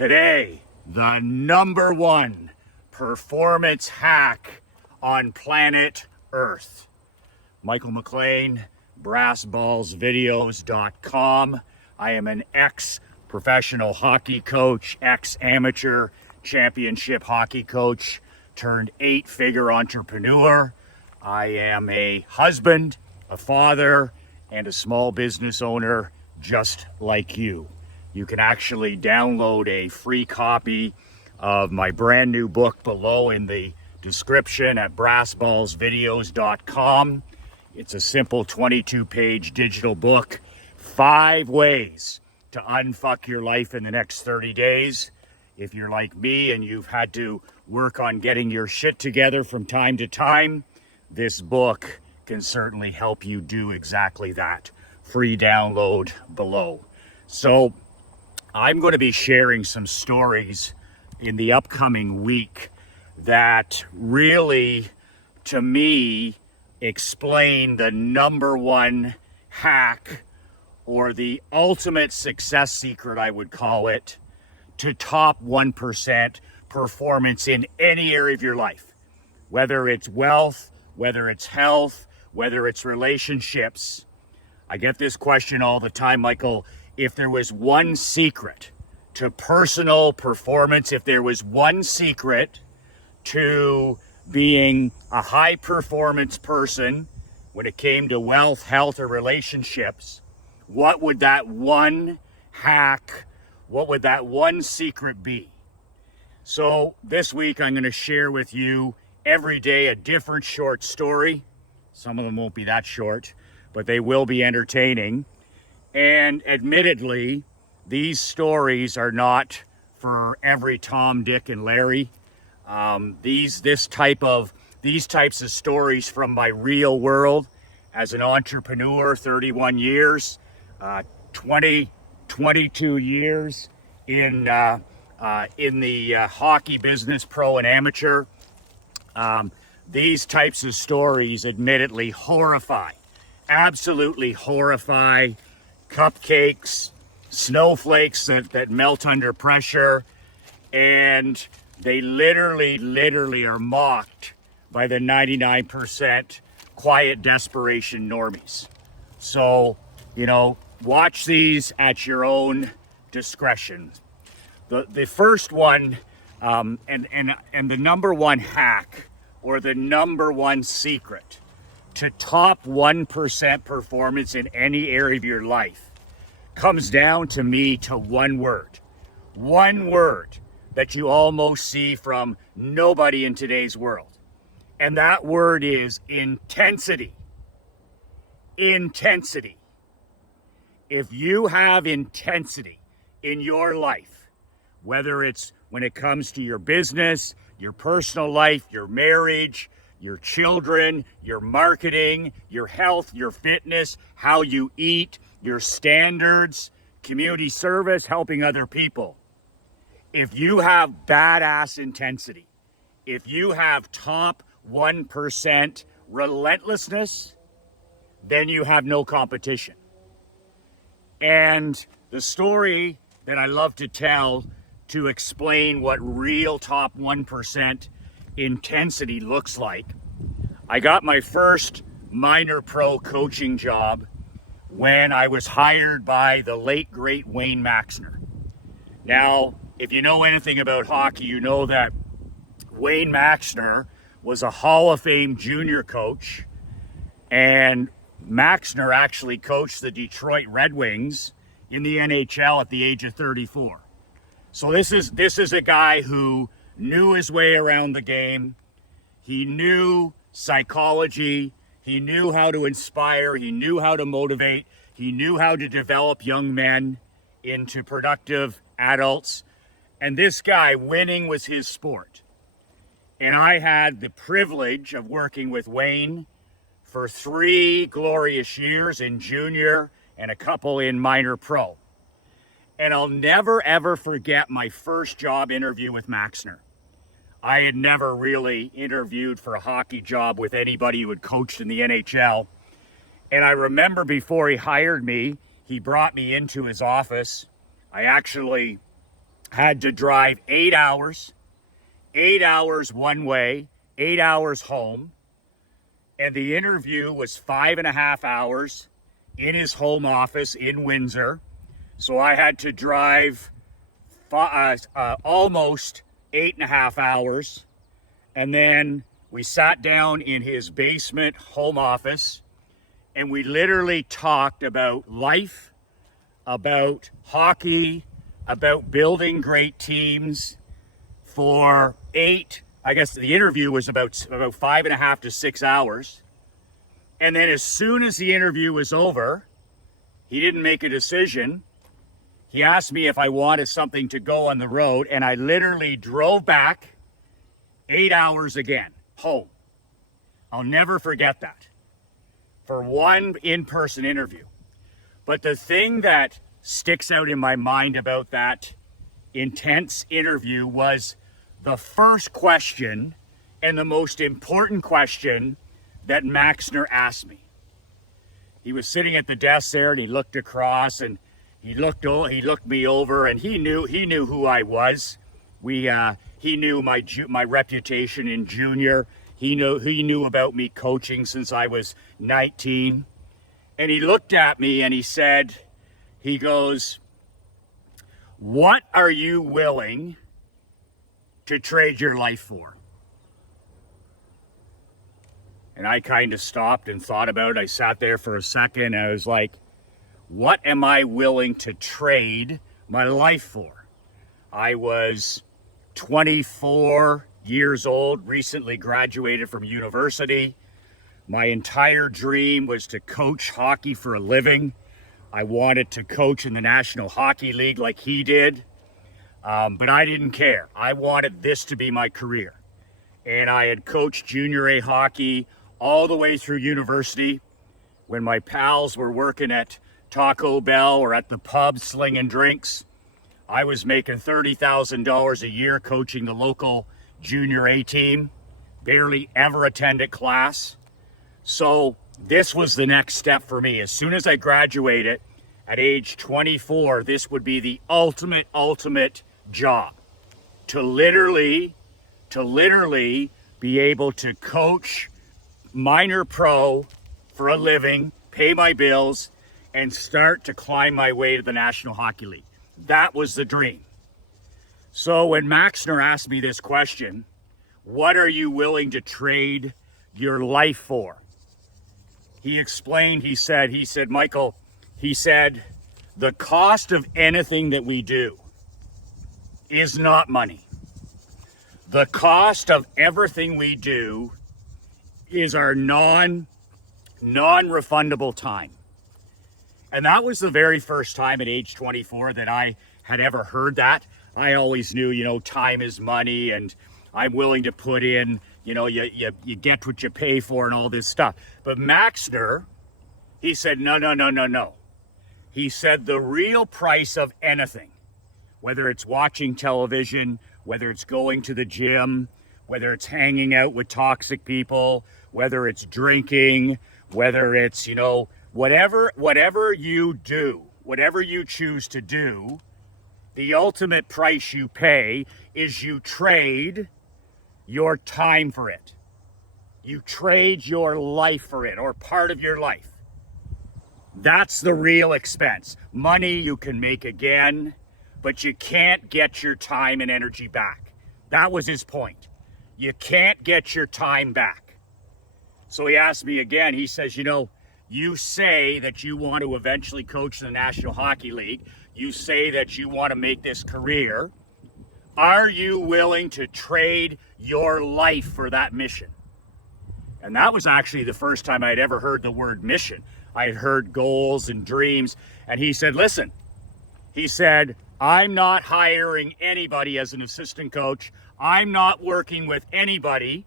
Today, the number one performance hack on planet Earth. Michael McLean, brassballsvideos.com. I am an ex-professional hockey coach, ex-amateur championship hockey coach, turned 8-figure entrepreneur. I am a husband, a father, and a small business owner just like you. You can actually download a free copy of my brand new book below in the description at brassballsvideos.com. It's a simple 22-page digital book, 5 ways to unfuck your life in the next 30 days. If you're like me and you've had to work on getting your shit together from time to time, this book can certainly help you do exactly that. Free download below. So I'm going to be sharing some stories in the upcoming week that really, to me, explain the number one hack or the ultimate success secret, I would call it, to top 1% performance in any area of your life. Whether it's wealth, whether it's health, whether it's relationships. I get this question all the time, Michael. If there was one secret to personal performance, if there was one secret to being a high performance person when it came to wealth, health, or relationships, what would that one hack, what would that one secret be? So this week I'm going to share with you every day a different short story. Some of them won't be that short, but they will be entertaining. And admittedly, these stories are not for every Tom, Dick, and Larry. These types of stories from my real world as an entrepreneur, 31 years, 22 years in the hockey business, pro and amateur. These types of stories admittedly horrify, absolutely horrify. Cupcakes, snowflakes that melt under pressure, and they literally are mocked by the 99% quiet desperation normies. So, watch these at your own discretion. The first one, and the number one hack, or the number one secret to top 1% performance in any area of your life comes down to me to one word that you almost see from nobody in today's world. And that word is intensity. Intensity. If you have intensity in your life, whether it's when it comes to your business, your personal life, your marriage, your children, your marketing, your health, your fitness, how you eat, your standards, community service, helping other people. If you have badass intensity, if you have top 1% relentlessness, then you have no competition. And the story that I love to tell to explain what real top 1% intensity looks like. I got my first minor pro coaching job when I was hired by the late great Wayne Maxner. Now, if you know anything about hockey, you know that Wayne Maxner was a Hall of Fame junior coach, and Maxner actually coached the Detroit Red Wings in the NHL at the age of 34. So this is a guy who knew his way around the game. He knew psychology. He knew how to inspire. He knew how to motivate. He knew how to develop young men into productive adults. And this guy, winning was his sport. And I had the privilege of working with Wayne for 3 glorious years in junior and a couple in minor pro. And I'll never, ever forget my first job interview with Maxner. I had never really interviewed for a hockey job with anybody who had coached in the NHL. And I remember before he hired me, he brought me into his office. I actually had to drive 8 hours, 8 hours one way, 8 hours home. And the interview was 5.5 hours in his home office in Windsor. So I had to drive almost 8.5 hours. And then we sat down in his basement home office and we literally talked about life, about hockey, about building great teams for I guess the interview was about 5.5 to 6 hours. And then as soon as the interview was over, he didn't make a decision. He asked me if I wanted something to go on the road, and I literally drove back 8 hours again, home. I'll never forget that, for one in-person interview. But the thing that sticks out in my mind about that intense interview was the first question and the most important question that Maxner asked me. He was sitting at the desk there and he looked across and he looked me over and he knew who I was. He knew my reputation in junior. He knew about me coaching since I was 19. And he looked at me and he goes, "What are you willing to trade your life for?" And I kind of stopped and thought about it. I sat there for a second and I was like, what am I willing to trade my life for? I was 24 years old, recently graduated from university. My entire dream was to coach hockey for a living. I wanted to coach in the National Hockey League like he did, but I didn't care. I wanted this to be my career. And I had coached junior A hockey all the way through university. When my pals were working at Taco Bell or at the pub slinging drinks, I was making $30,000 a year coaching the local junior A team. Barely ever attended class. So this was the next step for me. As soon as I graduated at age 24, this would be the ultimate job. To literally be able to coach minor pro for a living, pay my bills, and start to climb my way to the National Hockey League. That was the dream. So when Maxner asked me this question, what are you willing to trade your life for? He explained, he said, Michael, he said, the cost of anything that we do is not money. The cost of everything we do is our non-refundable time. And that was the very first time at age 24 that I had ever heard that. I always knew, time is money and I'm willing to put in, you get what you pay for and all this stuff. But Maxner, he said, no. He said the real price of anything, whether it's watching television, whether it's going to the gym, whether it's hanging out with toxic people, whether it's drinking, whether it's, whatever you do, whatever you choose to do, the ultimate price you pay is you trade your time for it. You trade your life for it, or part of your life. That's the real expense. Money you can make again, but you can't get your time and energy back. That was his point. You can't get your time back. So he asked me again, he says, you say that you want to eventually coach the National Hockey League. You say that you want to make this career. Are you willing to trade your life for that mission? And that was actually the first time I'd ever heard the word mission. I had heard goals and dreams. And he said, listen, he said, I'm not hiring anybody as an assistant coach. I'm not working with anybody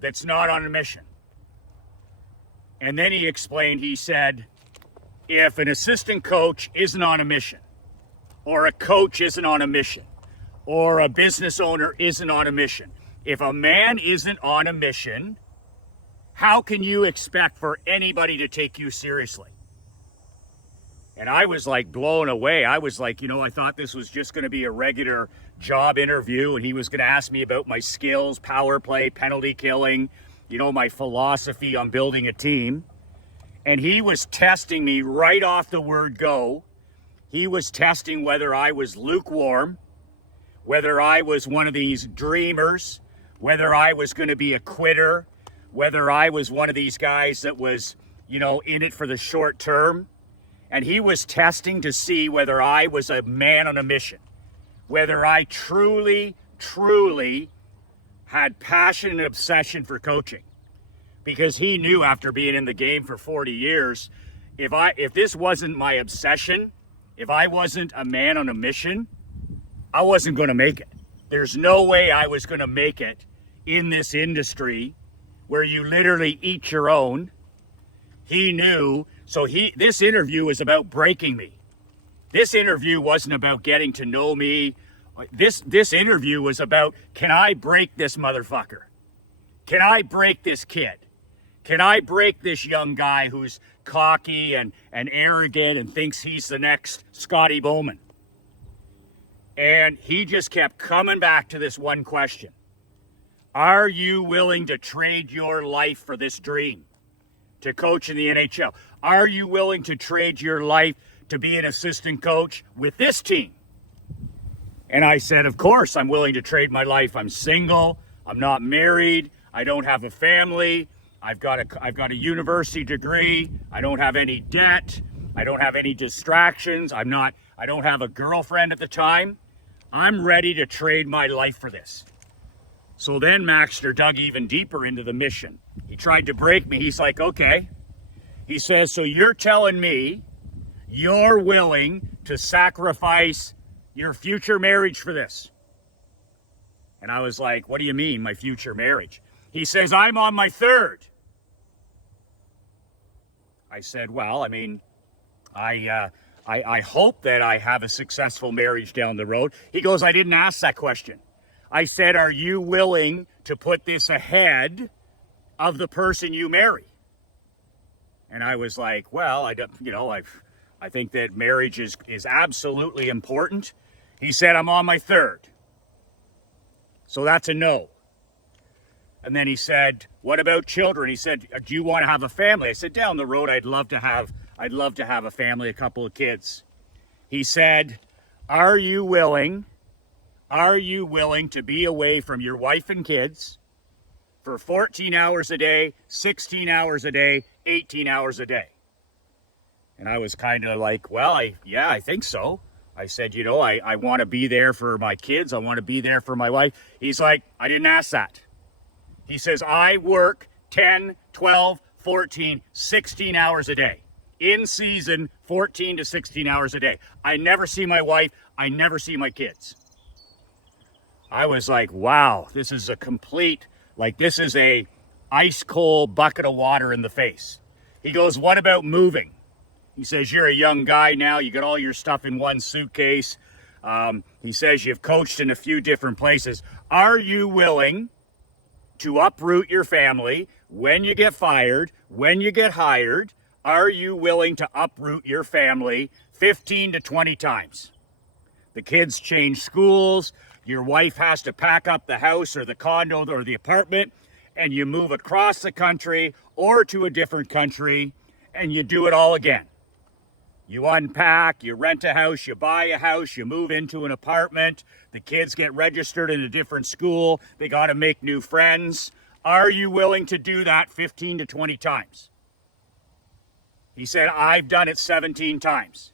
that's not on a mission. And then he explained, he said, if an assistant coach isn't on a mission, or a coach isn't on a mission, or a business owner isn't on a mission, if a man isn't on a mission, how can you expect for anybody to take you seriously? And I was like blown away. I was like, I thought this was just going to be a regular job interview, and he was going to ask me about my skills, power play, penalty killing, my philosophy on building a team. And he was testing me right off the word go. He was testing whether I was lukewarm, whether I was one of these dreamers, whether I was going to be a quitter, whether I was one of these guys that was, in it for the short term. And he was testing to see whether I was a man on a mission, whether I truly, truly had passion and obsession for coaching. Because he knew after being in the game for 40 years, if this wasn't my obsession, if I wasn't a man on a mission, I wasn't going to make it. There's no way I was going to make it in this industry where you literally eat your own. He knew. So this interview was about breaking me. This interview wasn't about getting to know me. This interview was about, can I break this motherfucker? Can I break this kid? Can I break this young guy who's cocky and arrogant and thinks he's the next Scotty Bowman? And he just kept coming back to this one question. Are you willing to trade your life for this dream? To coach in the NHL? Are you willing to trade your life to be an assistant coach with this team? And I said, of course, I'm willing to trade my life. I'm single. I'm not married. I don't have a family. I've got a university degree. I don't have any debt. I don't have any distractions. I don't have a girlfriend at the time. I'm ready to trade my life for this. So then Maxter dug even deeper into the mission. He tried to break me. He's like, okay. He says, so you're telling me you're willing to sacrifice your future marriage for this? And I was like, what do you mean, my future marriage? He says, I'm on my third. I said, well, I mean, I hope that I have a successful marriage down the road. He goes, I didn't ask that question. I said, are you willing to put this ahead of the person you marry? And I was like, well, I think that marriage is absolutely important. He said, I'm on my third. So that's a no. And then he said, what about children? He said, do you want to have a family? I said, down the road, I'd love to have a family, a couple of kids. He said, are you willing to be away from your wife and kids for 14 hours a day, 16 hours a day, 18 hours a day? And I was kind of like, well, I think so. I said, I want to be there for my kids. I want to be there for my wife. He's like, I didn't ask that. He says, I work 10, 12, 14, 16 hours a day. In season, 14 to 16 hours a day. I never see my wife. I never see my kids. I was like, wow, this is a ice cold bucket of water in the face. He goes, what about moving? He says, you're a young guy now. You got all your stuff in one suitcase. He says, you've coached in a few different places. Are you willing to uproot your family when you get fired, when you get hired? Are you willing to uproot your family 15 to 20 times? The kids change schools. Your wife has to pack up the house or the condo or the apartment, and you move across the country or to a different country, and you do it all again. You unpack, you rent a house, you buy a house, you move into an apartment, the kids get registered in a different school, they got to make new friends. Are you willing to do that 15 to 20 times? He said, I've done it 17 times.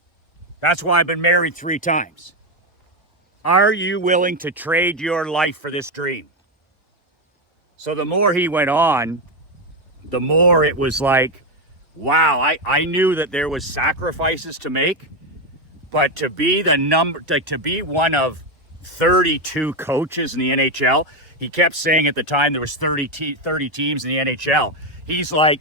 That's why I've been married 3 times. Are you willing to trade your life for this dream? So the more he went on, the more it was like, wow, I knew that there was sacrifices to make, but to be to be one of 32 coaches in the NHL, he kept saying at the time there was 30 teams in the NHL. He's like,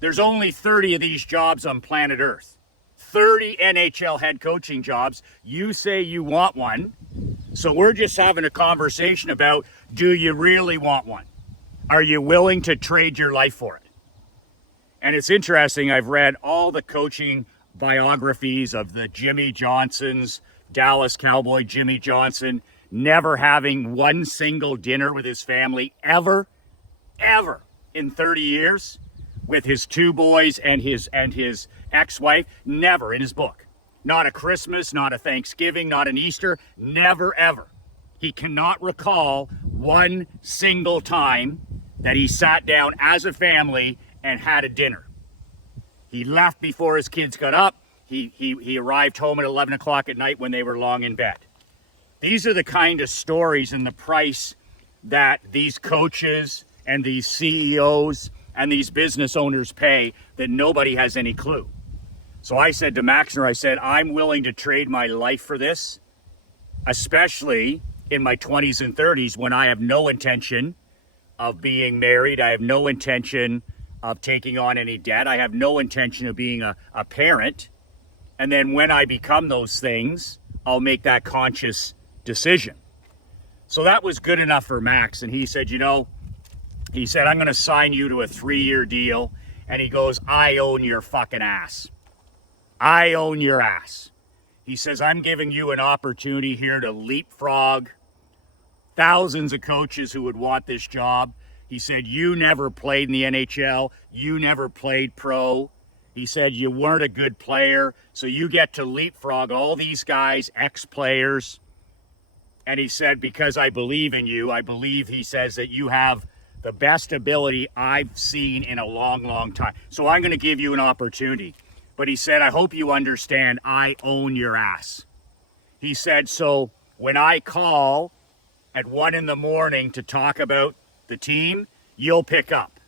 there's only 30 of these jobs on planet Earth. 30 NHL head coaching jobs. You say you want one. So we're just having a conversation about, do you really want one? Are you willing to trade your life for it? And it's interesting, I've read all the coaching biographies of the Jimmy Johnsons, Dallas Cowboy Jimmy Johnson, never having one single dinner with his family ever in 30 years with his two boys and his ex-wife. Never in his book. Not a Christmas, not a Thanksgiving, not an Easter. Never, ever. He cannot recall one single time that he sat down as a family and had a dinner. He left before his kids got up. He arrived home at 11 o'clock at night when they were long in bed. These are the kind of stories and the price that these coaches and these CEOs and these business owners pay that nobody has any clue. So I said to Maxner, I said, I'm willing to trade my life for this, especially in my 20s and 30s when I have no intention of being married. I have no intention of taking on any debt. I have no intention of being a parent. And then when I become those things, I'll make that conscious decision. So that was good enough for Max. And he said, I'm going to sign you to a 3-year deal. And he goes, I own your fucking ass. I own your ass. He says, I'm giving you an opportunity here to leapfrog thousands of coaches who would want this job. He said, you never played in the NHL. You never played pro. He said, you weren't a good player. So you get to leapfrog all these guys, ex-players. And he said, because I believe in you, I believe, he says, that you have the best ability I've seen in a long, long time. So I'm going to give you an opportunity. But he said, I hope you understand, I own your ass. He said, so when I call at 1 a.m. to talk about the team, you'll pick up.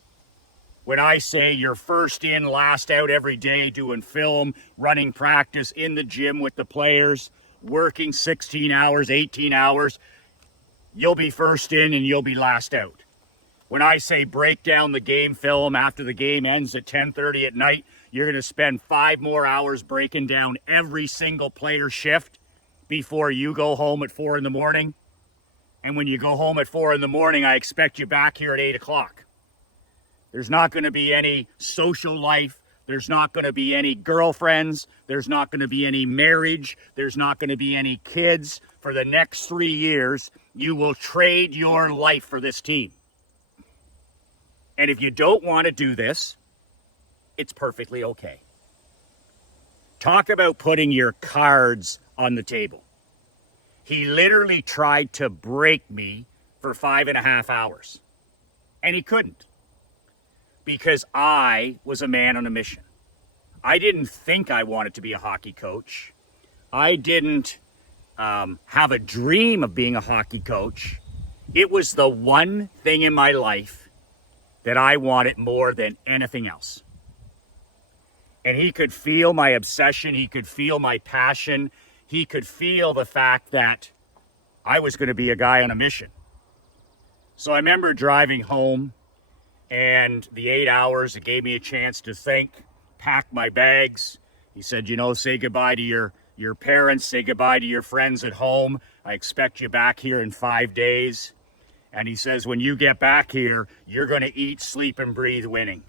When I say you're first in, last out every day, doing film, running practice, in the gym with the players, working 16 hours, 18 hours, you'll be first in and you'll be last out. When I say break down the game film after the game ends at 10:30 at night, you're going to spend 5 more hours breaking down every single player shift before you go home at 4 a.m. And when you go home at 4 a.m, I expect you back here at 8 o'clock. There's not going to be any social life. There's not going to be any girlfriends. There's not going to be any marriage. There's not going to be any kids. For the next 3 years, you will trade your life for this team. And if you don't want to do this, it's perfectly okay. Talk about putting your cards on the table. He literally tried to break me for 5.5 hours. And he couldn't. Because I was a man on a mission. I didn't think I wanted to be a hockey coach. I didn't have a dream of being a hockey coach. It was the one thing in my life that I wanted more than anything else. And he could feel my obsession. He could feel my passion. He could feel the fact that I was going to be a guy on a mission. So I remember driving home, and the 8 hours, it gave me a chance to think, pack my bags. He said, say goodbye to your parents, say goodbye to your friends at home. I expect you back here in 5 days. And he says, when you get back here, you're going to eat, sleep, and breathe winning.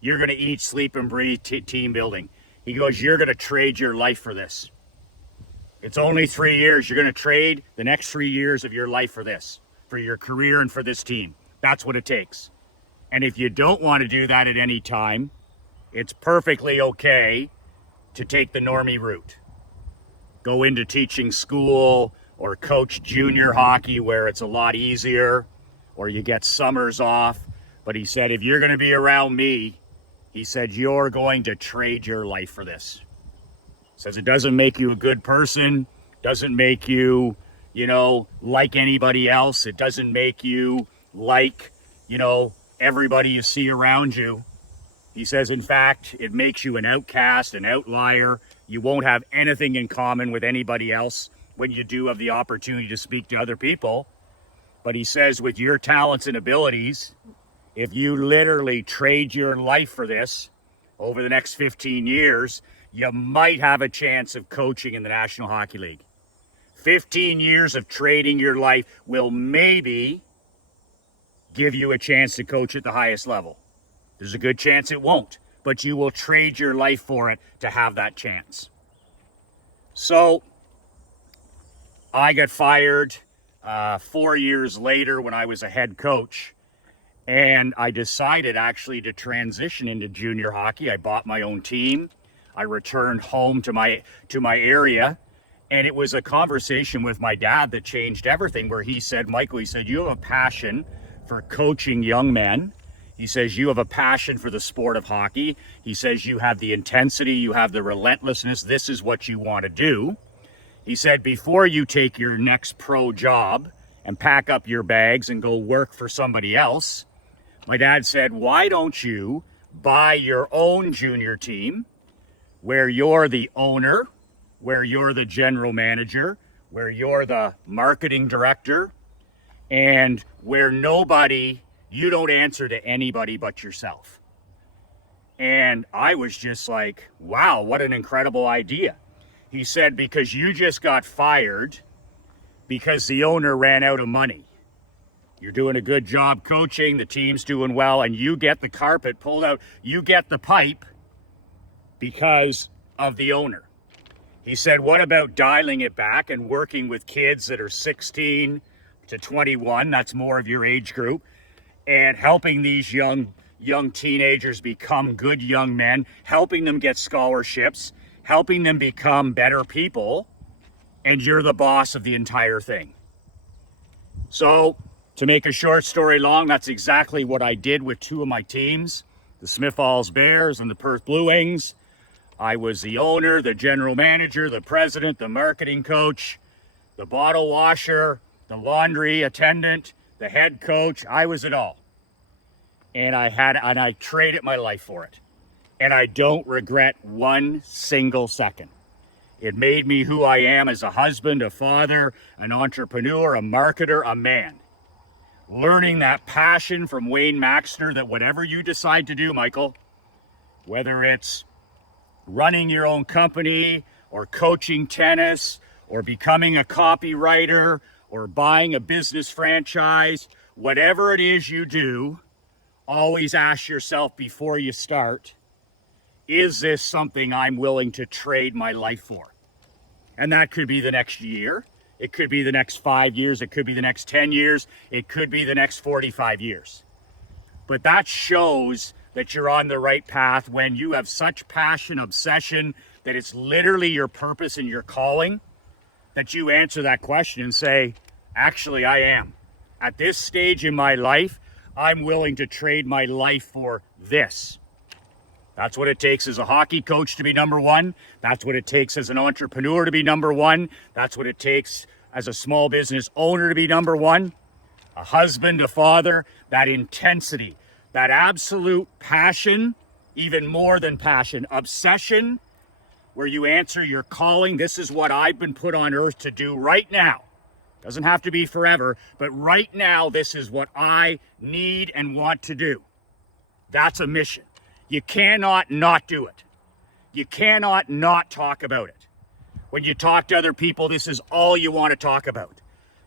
You're going to eat, sleep, and breathe team building. He goes, you're going to trade your life for this. It's only 3 years. You're going to trade the next 3 years of your life for this, for your career and for this team. That's what it takes. And if you don't want to do that at any time, it's perfectly okay to take the normie route. Go into teaching school or coach junior hockey where it's a lot easier, or you get summers off. But he said, if you're going to be around me, he said, you're going to trade your life for this. Says it doesn't make you a good person, doesn't make you, like anybody else. It doesn't make you like, everybody you see around you. He says, in fact, it makes you an outcast, an outlier. You won't have anything in common with anybody else when you do have the opportunity to speak to other people. But he says, with your talents and abilities, if you literally trade your life for this over the next 15 years, you might have a chance of coaching in the National Hockey League. 15 years of trading your life will maybe give you a chance to coach at the highest level. There's a good chance it won't, but you will trade your life for it to have that chance. So I got fired 4 years later when I was a head coach, and I decided actually to transition into junior hockey. I bought my own team. I returned home to my area, and it was a conversation with my dad that changed everything, where he said, Michael, he said, you have a passion for coaching young men. He says, you have a passion for the sport of hockey. He says, you have the intensity, you have the relentlessness. This is what you want to do. He said, before you take your next pro job and pack up your bags and go work for somebody else, my dad said, why don't you buy your own junior team where you're the owner, where you're the general manager, where you're the marketing director, and where you don't answer to anybody but yourself. And I was just like, wow, what an incredible idea. He said, because you just got fired because the owner ran out of money. You're doing a good job coaching, the team's doing well, and you get the carpet pulled out. You get the pipe because of the owner. He said, what about dialing it back and working with kids that are 16 to 21, that's more of your age group, and helping these young teenagers become good young men, helping them get scholarships, helping them become better people, and you're the boss of the entire thing. So, to make a short story long, that's exactly what I did with two of my teams, the Smith Falls Bears and the Perth Blue Wings. I was the owner, the general manager, the president, the marketing coach, the bottle washer, the laundry attendant, the head coach. I was it all. And I traded my life for it. And I don't regret one single second. It made me who I am as a husband, a father, an entrepreneur, a marketer, a man. Learning that passion from Wayne Maxner that whatever you decide to do, Michael, whether it's running your own company or coaching tennis or becoming a copywriter or buying a business franchise, whatever it is you do, always ask yourself before you start, is this something I'm willing to trade my life for? And that could be the next year. It could be the next 5 years. It could be the next 10 years. It could be the next 45 years. But that shows that you're on the right path when you have such passion, obsession, that it's literally your purpose and your calling, that you answer that question and say, actually, I am. At this stage in my life, I'm willing to trade my life for this. That's what it takes as a hockey coach to be number one. That's what it takes as an entrepreneur to be number one. That's what it takes as a small business owner to be number one. A husband, a father, that intensity, that absolute passion, even more than passion, obsession, where you answer your calling. This is what I've been put on earth to do right now. Doesn't have to be forever, but right now, this is what I need and want to do. That's a mission. You cannot not do it. You cannot not talk about it. When you talk to other people, this is all you want to talk about.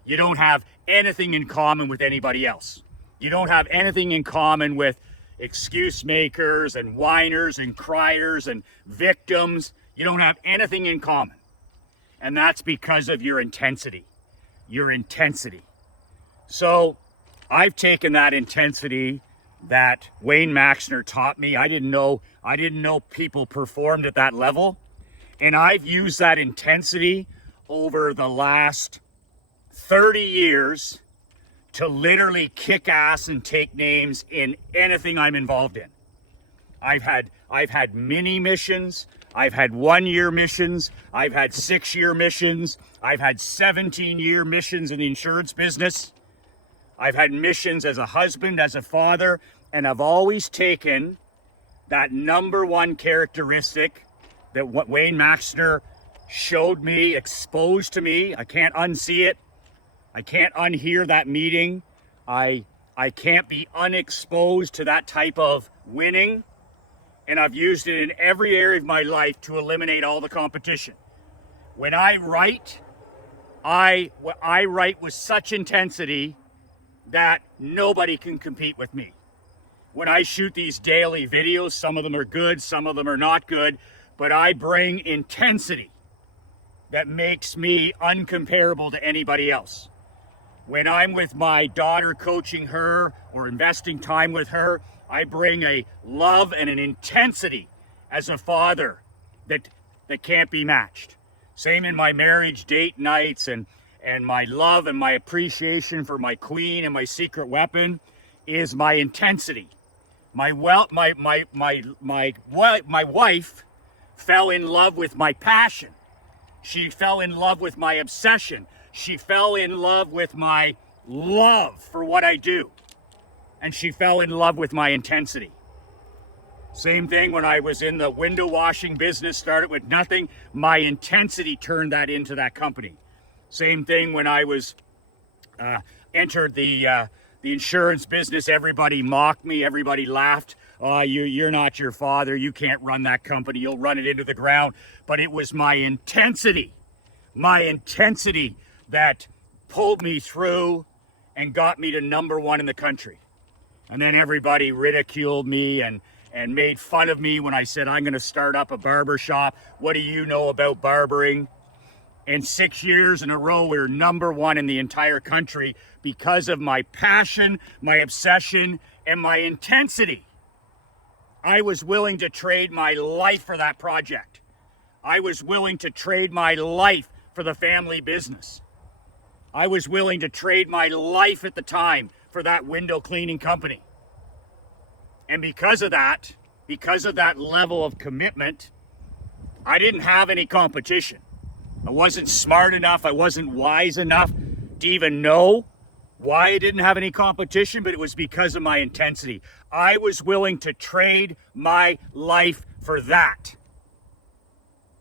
You don't have anything in common with anybody else. You don't have anything in common with excuse makers and whiners and criers and victims. You don't have anything in common. And that's because of your intensity. Your intensity. So I've taken that intensity that Wayne Maxner taught me. I didn't know people performed at that level. And I've used that intensity over the last 30 years to literally kick ass and take names in anything I'm involved in. I've had mini missions. I've had 1-year missions. I've had 6-year missions. I've had 17-year missions in the insurance business. I've had missions as a husband, as a father, and I've always taken that number one characteristic that what Wayne Maxner showed me, exposed to me. I can't unsee it. I can't unhear that meeting. I can't be unexposed to that type of winning. And I've used it in every area of my life to eliminate all the competition. When I write with such intensity that nobody can compete with me. when I shoot these daily videos, some of them are good, some of them are not good, but I bring intensity that makes me uncomparable to anybody else. When I'm with my daughter coaching her or investing time with her, I bring a love and an intensity as a father that can't be matched. Same in my marriage date nights, and my love and my appreciation for my queen and my secret weapon is my intensity. My wife fell in love with my passion. She fell in love with my obsession. She fell in love with my love for what I do. And she fell in love with my intensity. Same thing when I was in the window washing business, started with nothing. My intensity turned that into that company. Same thing when I was entered the insurance business. Everybody mocked me. Everybody laughed. Oh, you're not your father. You can't run that company. You'll run it into the ground. But it was my intensity that pulled me through and got me to #1 in the country. And then everybody ridiculed me and made fun of me when I said, I'm going to start up a barber shop. What do you know about barbering? And 6 years in a row, we were #1 in the entire country because of my passion, my obsession, and my intensity. I was willing to trade my life for that project. I was willing to trade my life for the family business. I was willing to trade my life at the time for that window cleaning company. And because of that level of commitment, I didn't have any competition. I wasn't smart enough, I wasn't wise enough to even know why I didn't have any competition, but it was because of my intensity. I was willing to trade my life for that.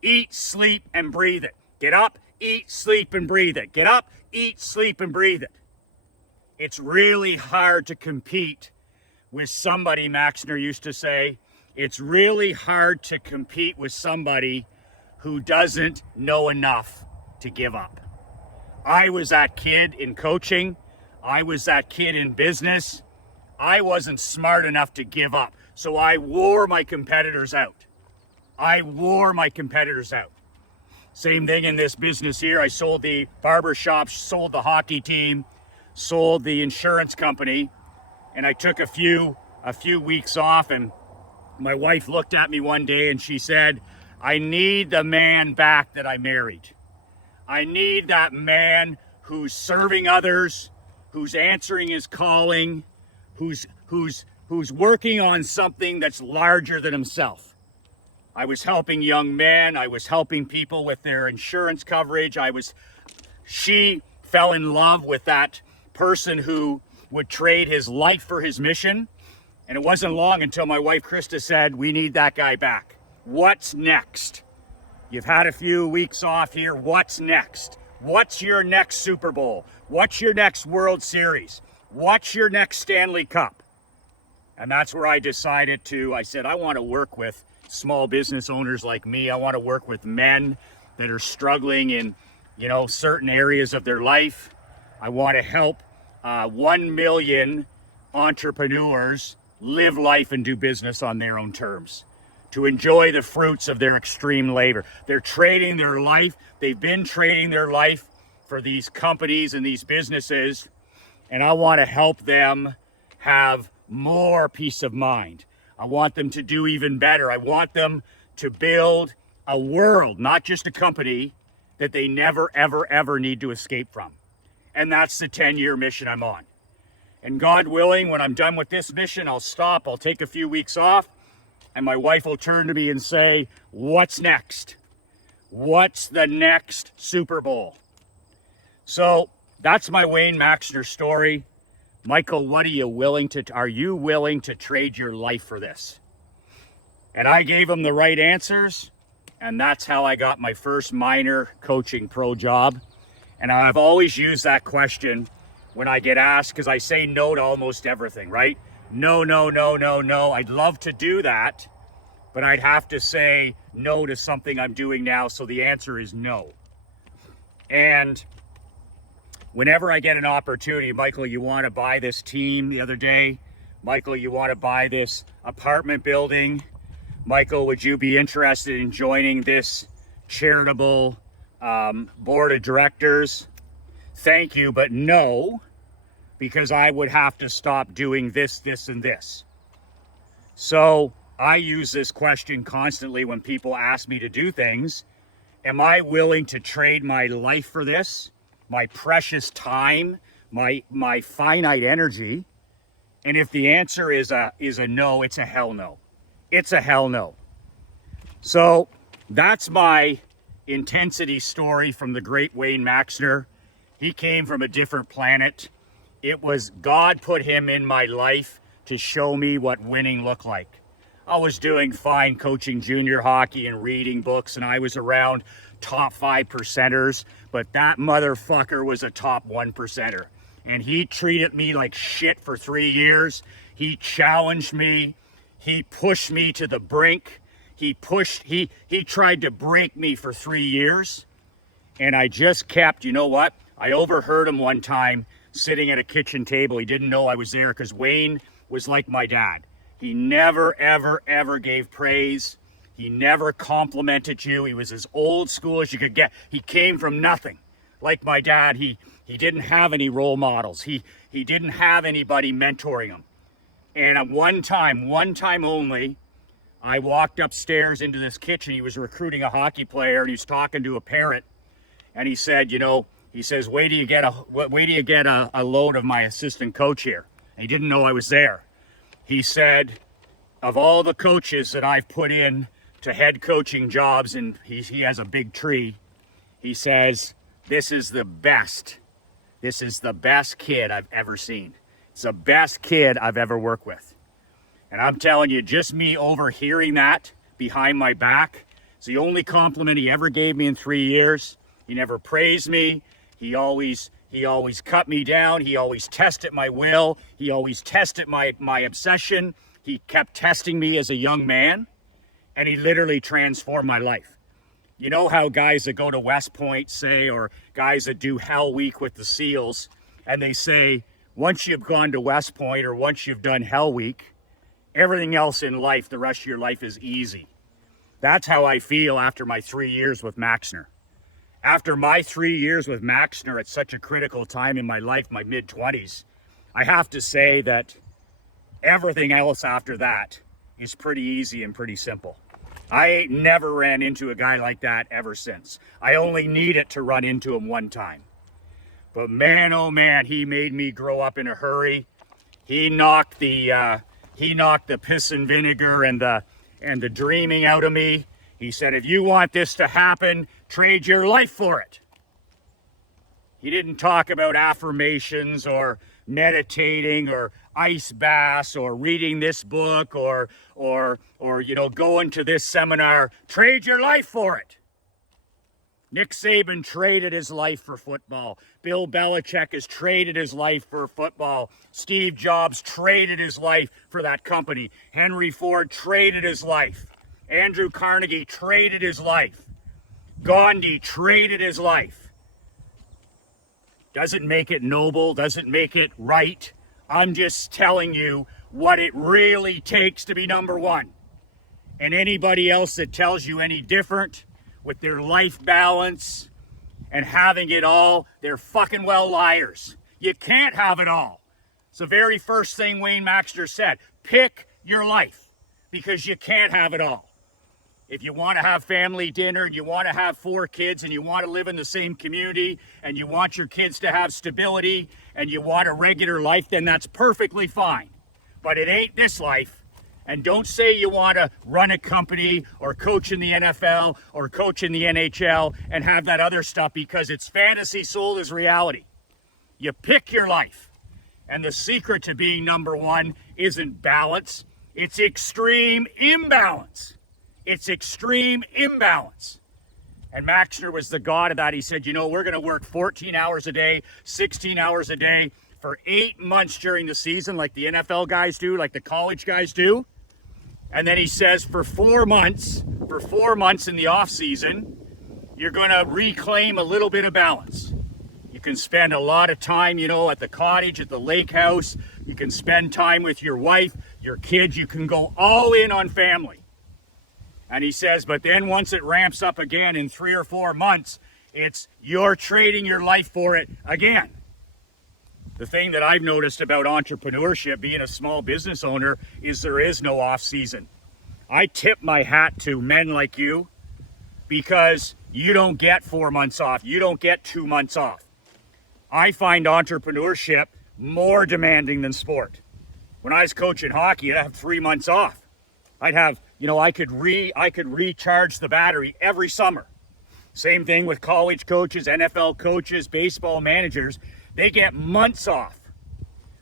Eat, sleep, and breathe it. Get up, eat, sleep, and breathe it. Get up, eat, sleep, and breathe it. It's really hard to compete with somebody, Maxner used to say, it's really hard to compete with somebody who doesn't know enough to give up. I was that kid in coaching. I was that kid in business. I wasn't smart enough to give up. So I wore my competitors out. Same thing in this business here. I sold the barber shop, sold the hockey team, sold the insurance company, and I took a few weeks off, and my wife looked at me one day and she said, I need the man back that I married. I need that man who's serving others, who's answering his calling, who's working on something that's larger than himself. I was helping young men. I was helping people with their insurance coverage. She fell in love with that person who would trade his life for his mission. And it wasn't long until my wife Krista said, we need that guy back. What's next? You've had a few weeks off here. What's next? What's your next Super Bowl? What's your next World Series? What's your next Stanley Cup? And that's where I decided I said, I want to work with small business owners like me. I want to work with men that are struggling in, certain areas of their life. I want to help 1 million entrepreneurs live life and do business on their own terms, to enjoy the fruits of their extreme labor. They're trading their life. They've been trading their life for these companies and these businesses, and I want to help them have more peace of mind. I want them to do even better. I want them to build a world, not just a company, that they never, ever, ever need to escape from. And that's the 10-year mission I'm on. And God willing, when I'm done with this mission, I'll stop. I'll take a few weeks off. And my wife will turn to me and say, what's next? What's the next Super Bowl? So that's my Wayne Maxner story. Michael, are you willing to trade your life for this? And I gave him the right answers. And that's how I got my first minor coaching pro job. And I've always used that question when I get asked, because I say no to almost everything, right? No, no, no, no, no. I'd love to do that, but I'd have to say no to something I'm doing now. So the answer is no. And whenever I get an opportunity, Michael, you want to buy this team? The other day, Michael, you want to buy this apartment building? Michael, would you be interested in joining this charitable board of directors? Thank you, but no, because I would have to stop doing this, this, and this. So I use this question constantly when people ask me to do things. Am I willing to trade my life for this? My precious time, my finite energy? And if the answer is a no, it's a hell no. It's a hell no. So that's my intensity story from the great Wayne Maxner. He came from a different planet. It was God put him in my life to show me what winning looked like. I was doing fine coaching junior hockey and reading books, and I was around top 5%ers, but that motherfucker was a top 1%er. And he treated me like shit for 3 years. He challenged me. He pushed me to the brink. He tried to break me for 3 years. And I just kept, you know what? I overheard him one time sitting at a kitchen table. He didn't know I was there because Wayne was like my dad. He never, ever, ever gave praise. He never complimented you. He was as old school as you could get. He came from nothing. Like my dad, he didn't have any role models. He didn't have anybody mentoring him. And one time only, I walked upstairs into this kitchen. He was recruiting a hockey player, and he was talking to a parent. And he said, wait till you get a load of my assistant coach here. And he didn't know I was there. He said, of all the coaches that I've put in to head coaching jobs, and he has a big tree, he says, this is the best. This is the best kid I've ever seen. It's the best kid I've ever worked with. And I'm telling you, just me overhearing that behind my back, it's the only compliment he ever gave me in 3 years. He never praised me. He always cut me down. He always tested my will. He always tested my obsession. He kept testing me as a young man, and he literally transformed my life. You know how guys that go to West Point say, or guys that do Hell Week with the SEALs, and they say, once you've gone to West Point or once you've done Hell Week, everything else in life, the rest of your life is easy. That's how I feel after my 3 years with Maxner. After my 3 years with Maxner at such a critical time in my life, my mid-20s, I have to say that everything else after that is pretty easy and pretty simple. I ain't never ran into a guy like that ever since. I only needed to run into him one time. But man, oh man, he made me grow up in a hurry. He knocked the piss and vinegar and the dreaming out of me. He said, if you want this to happen, trade your life for it. He didn't talk about affirmations or meditating or ice baths or reading this book or going to this seminar. Trade your life for it. Nick Saban traded his life for football. Bill Belichick has traded his life for football. Steve Jobs traded his life for that company. Henry Ford traded his life. Andrew Carnegie traded his life. Gandhi traded his life. Doesn't make it noble, doesn't make it right. I'm just telling you what it really takes to be number one. And anybody else that tells you any different with their life balance and having it all, they're fucking well liars. You can't have it all. It's the very first thing Wayne Maxner said. Pick your life, because you can't have it all. If you want to have family dinner and you want to have 4 kids and you want to live in the same community and you want your kids to have stability and you want a regular life, then that's perfectly fine. But it ain't this life. And don't say you want to run a company or coach in the NFL or coach in the NHL and have that other stuff, because it's fantasy sold as reality. You pick your life. And the secret to being number one isn't balance. It's extreme imbalance. It's extreme imbalance. And Maxner was the god of that. He said, we're going to work 14 hours a day, 16 hours a day for 8 months during the season, like the NFL guys do, like the college guys do. And then he says for 4 months in the off season, you're going to reclaim a little bit of balance. You can spend a lot of time, at the cottage, at the lake house. You can spend time with your wife, your kids. You can go all in on family. And he says, but then once it ramps up again in 3 or 4 months, you're trading your life for it again. The thing that I've noticed about entrepreneurship, being a small business owner, is there is no off season. I tip my hat to men like you, because you don't get 4 months off. You don't get 2 months off. I find entrepreneurship more demanding than sport. When I was coaching hockey, I'd have 3 months off. I'd have, I could recharge the battery every summer. Same thing with college coaches, NFL coaches, baseball managers. They get months off.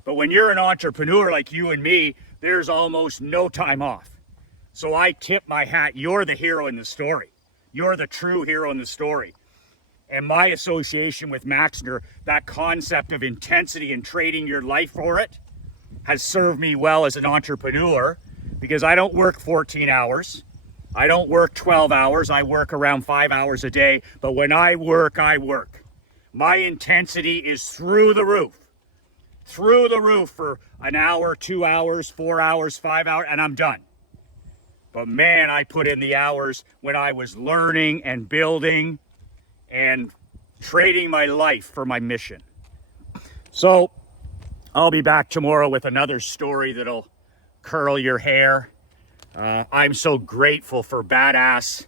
But when you're an entrepreneur like you and me, there's almost no time off. So I tip my hat. You're the hero in the story. You're the true hero in the story. And my association with Maxner, that concept of intensity and trading your life for it, has served me well as an entrepreneur, because I don't work 14 hours. I don't work 12 hours. I work around 5 hours a day. But when I work, I work. My intensity is through the roof. Through the roof for an hour, 2 hours, 4 hours, 5 hours, and I'm done. But man, I put in the hours when I was learning and building and trading my life for my mission. So I'll be back tomorrow with another story that'll curl your hair. I'm so grateful for badass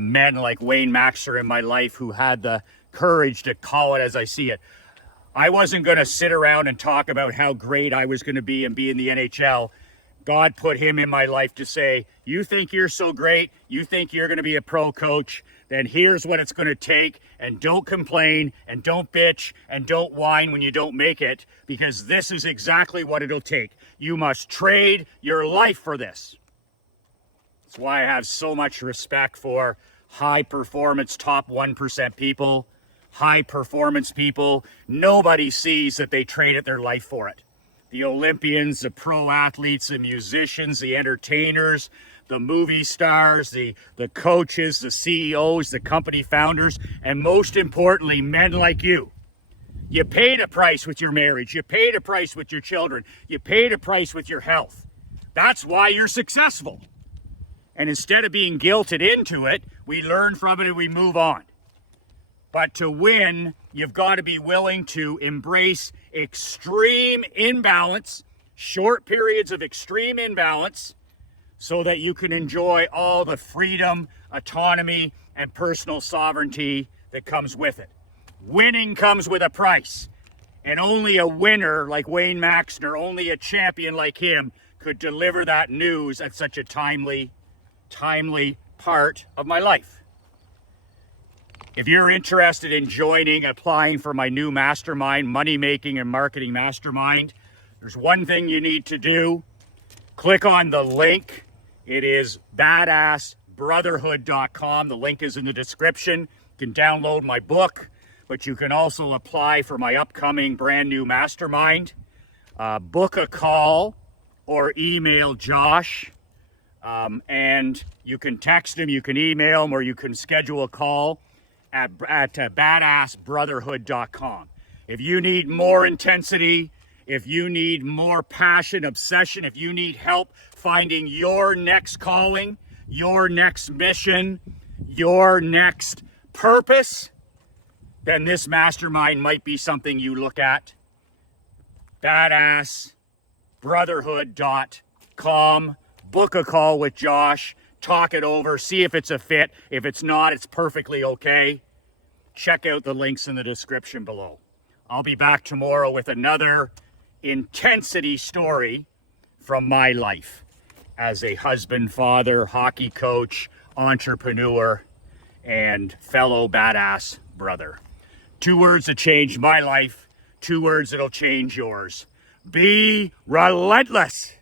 men like Wayne Maxer in my life who had the courage to call it as I see it. I wasn't going to sit around and talk about how great I was going to be and be in the NHL. God put him in my life to say, you think you're so great, you think you're going to be a pro coach, then here's what it's going to take, and don't complain, and don't bitch, and don't whine when you don't make it, because this is exactly what it'll take. You must trade your life for this. That's why I have so much respect for high performance, top 1% people, high performance people. Nobody sees that they traded their life for it. The Olympians, the pro athletes, the musicians, the entertainers, the movie stars, the coaches, the CEOs, the company founders, and most importantly, men like you. You paid a price with your marriage. You paid a price with your children. You paid a price with your health. That's why you're successful. And instead of being guilted into it, we learn from it and we move on. But to win, you've got to be willing to embrace extreme imbalance, short periods of extreme imbalance, so that you can enjoy all the freedom, autonomy, and personal sovereignty that comes with it. Winning comes with a price, and only a winner like Wayne Maxner, only a champion like him, could deliver that news at such a timely part of my life. If you're interested in joining, applying for my new mastermind, Money Making and Marketing Mastermind, there's one thing you need to do. Click on the link. It is badassbrotherhood.com. The link is in the description. You can download my book, but you can also apply for my upcoming brand new mastermind. Book a call or email Josh, and you can text him, you can email him, or you can schedule a call at badassbrotherhood.com. If you need more intensity, if you need more passion, obsession, if you need help finding your next calling, your next mission, your next purpose, then this mastermind might be something you look at. badassbrotherhood.com. Book a call with Josh. Talk it over. See if it's a fit. If it's not, it's perfectly okay. Check out the links in the description below. I'll be back tomorrow with another intensity story from my life as a husband, father, hockey coach, entrepreneur, and fellow badass brother. 2 words that changed my life, 2 words that'll change yours. Be relentless.